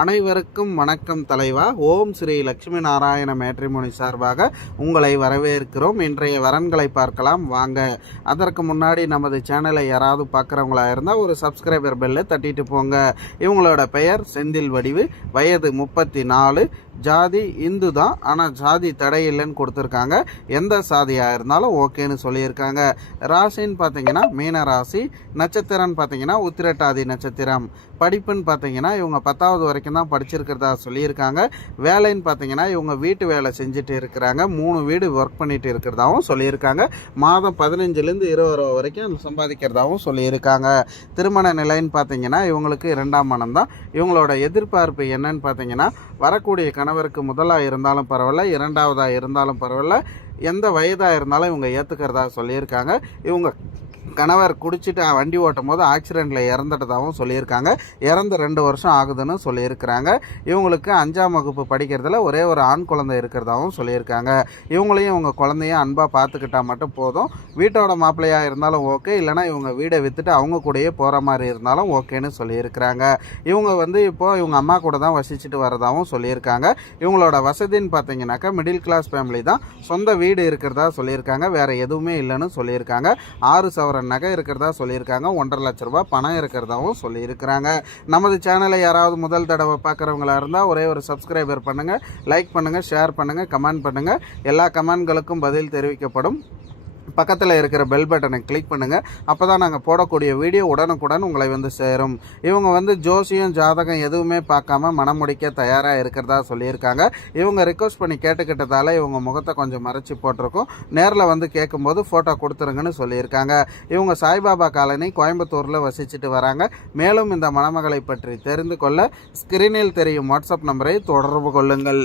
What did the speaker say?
அனைவருக்கும் வணக்கம் தலைவா. ஓம் ஸ்ரீ லட்சுமி நாராயண மேட்ரிமோனி சார்பாக உங்களை வரவேற்கிறோம். இன்றைய வரன்களை பார்க்கலாம் வாங்க. அதற்கு முன்னாடி நமது சேனலை யாராவது பார்க்குறவங்களா இருந்தால் ஒரு சப்ஸ்கிரைபர் பெல்லை தட்டிட்டு போங்க. இவங்களோட பெயர் செந்தில் வடிவு, வயது 34, ஜாதி இந்து தான், ஆனால் ஜாதி தடை இல்லைன்னு கொடுத்துருக்காங்க. எந்த சாதியாக இருந்தாலும் ஓகேன்னு சொல்லியிருக்காங்க. ராசின்னு பார்த்தீங்கன்னா மீன ராசி, நட்சத்திரம்னு பார்த்தீங்கன்னா உத்திரட்டாதி நட்சத்திரம். படிப்புன்னு பார்த்தீங்கன்னா இவங்க 10வது வரைக்கும் தான் படிச்சிருக்கிறதா சொல்லியிருக்காங்க. வேலைன்னு பார்த்தீங்கன்னா இவங்க வீட்டு வேலை செஞ்சுட்டு இருக்கிறாங்க. 3 வீடு ஒர்க் பண்ணிட்டு இருக்கிறதாவும் சொல்லியிருக்காங்க. மாதம் 15லேருந்து 20 ரூபா வரைக்கும் சம்பாதிக்கிறதாவும் சொல்லியிருக்காங்க. திருமண நிலைன்னு பார்த்தீங்கன்னா இவங்களுக்கு 2ஆம் மனம் தான். இவங்களோட எதிர்பார்ப்பு என்னன்னு பார்த்தீங்கன்னா, வரக்கூடிய கணவருக்கு முதலாக இருந்தாலும் பரவாயில்ல, 2ஆவதாக இருந்தாலும் பரவாயில்ல, எந்த வயதாக இருந்தாலும் இவங்க ஏற்றுக்கிறதா சொல்லியிருக்காங்க. இவங்க கணவர் குடிச்சிட்டு வண்டி ஓட்டும் போது ஆக்சிடெண்ட்டில் இறந்துட்டதாகவும் சொல்லியிருக்காங்க. இறந்து 2 வருஷம் ஆகுதுன்னு சொல்லியிருக்கிறாங்க. இவங்களுக்கு 5ஆம் வகுப்பு படிக்கிறதுல ஒரே ஒரு ஆண் குழந்தை இருக்கிறதாகவும் சொல்லியிருக்காங்க. இவங்களையும் இவங்க குழந்தையும் அன்பாக பார்த்துக்கிட்டால் மட்டும் போதும். வீட்டோட மாப்பிள்ளையாக இருந்தாலும் ஓகே, இல்லைனா இவங்க வீடை விற்றுட்டு அவங்க கூடயே போகிற மாதிரி இருந்தாலும் ஓகேன்னு சொல்லியிருக்கிறாங்க. இவங்க இப்போது இவங்க அம்மா கூட தான் வசிச்சுட்டு வரதாகவும் சொல்லியிருக்காங்க. இவங்களோட வசதின்னு பார்த்தீங்கன்னாக்கா மிடில் கிளாஸ் ஃபேமிலி தான். சொந்த வீடு இருக்கிறதா சொல்லியிருக்காங்க. வேறு எதுவுமே இல்லைன்னு சொல்லியிருக்காங்க. 6 சவரன் நகை இருக்கிறதா சொல்லியிருக்காங்க. 1.5 லட்ச ரூபாய் பணம் இருக்கிறதாவும் சொல்லியிருக்கிறாங்க. நமது சேனலை யாராவது முதல் தடவை பார்க்குறவங்களா இருந்தால் ஒரே ஒரு சப்ஸ்கிரைபர் பண்ணுங்கள், லைக் பண்ணுங்கள், ஷேர் பண்ணுங்கள், கமெண்ட் பண்ணுங்கள். எல்லா கமெண்ட்களுக்கும் பதில் தெரிவிக்கப்படும். பக்கத்தில் இருக்கிற பெல் பட்டனை கிளிக் பண்ணுங்கள். அப்போ தான் நாங்கள் போடக்கூடிய வீடியோ உடனுக்குடன் உங்களை சேரும். இவங்க ஜோசியம் ஜாதகம் எதுவுமே பார்க்காம மனம் முடிக்க தயாராக இருக்கிறதா சொல்லியிருக்காங்க. இவங்க ரிக்வஸ்ட் பண்ணி கேட்டுக்கிட்டதால இவங்க முகத்தை கொஞ்சம் மறைச்சி போட்டிருக்கோம். நேரில் கேட்கும்போது ஃபோட்டோ கொடுத்துருங்கன்னு சொல்லியிருக்காங்க. இவங்க சாய்பாபா காலனி கோயம்புத்தூரில் வசிச்சுட்டு வராங்க. மேலும் இந்த மணமகளை பற்றி தெரிந்து கொள்ள ஸ்கிரீனில் தெரியும் வாட்ஸ்அப் நம்பரை தொடர்பு கொள்ளுங்கள்.